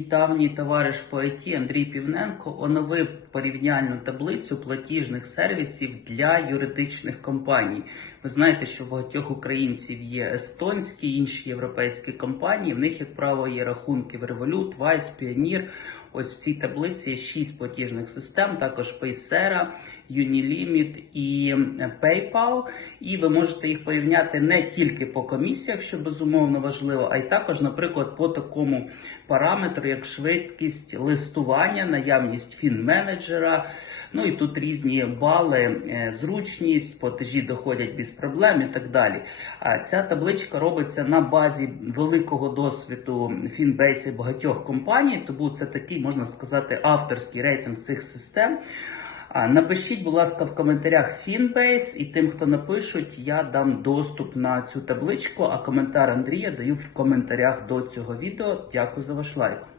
Давній товариш по ІТ Андрій Півненко оновив порівняльну таблицю платіжних сервісів для юридичних компаній. Ви знаєте, що в багатьох українців є естонські інші європейські компанії. В них, як правило, є рахунки в Revolut, Wise, Pioneer. Ось в цій таблиці є шість платіжних систем, також Paysera, Unilimit і PayPal. І ви можете їх порівняти не тільки по комісіях, що безумовно важливо, а й також, наприклад, по такому параметру, як швидкість листування, наявність фінменеджера. Ну і тут різні бали, е, зручність, платежі доходять без проблем і так далі. А ця табличка робиться на базі великого досвіду фінбейсів багатьох компаній, тому це такий, можна сказати, авторський рейтинг цих систем. Напишіть, будь ласка, в коментарях Finbase, і тим, хто напишуть, я дам доступ на цю табличку, а коментар Андрія даю в коментарях до цього відео. Дякую за ваш лайк.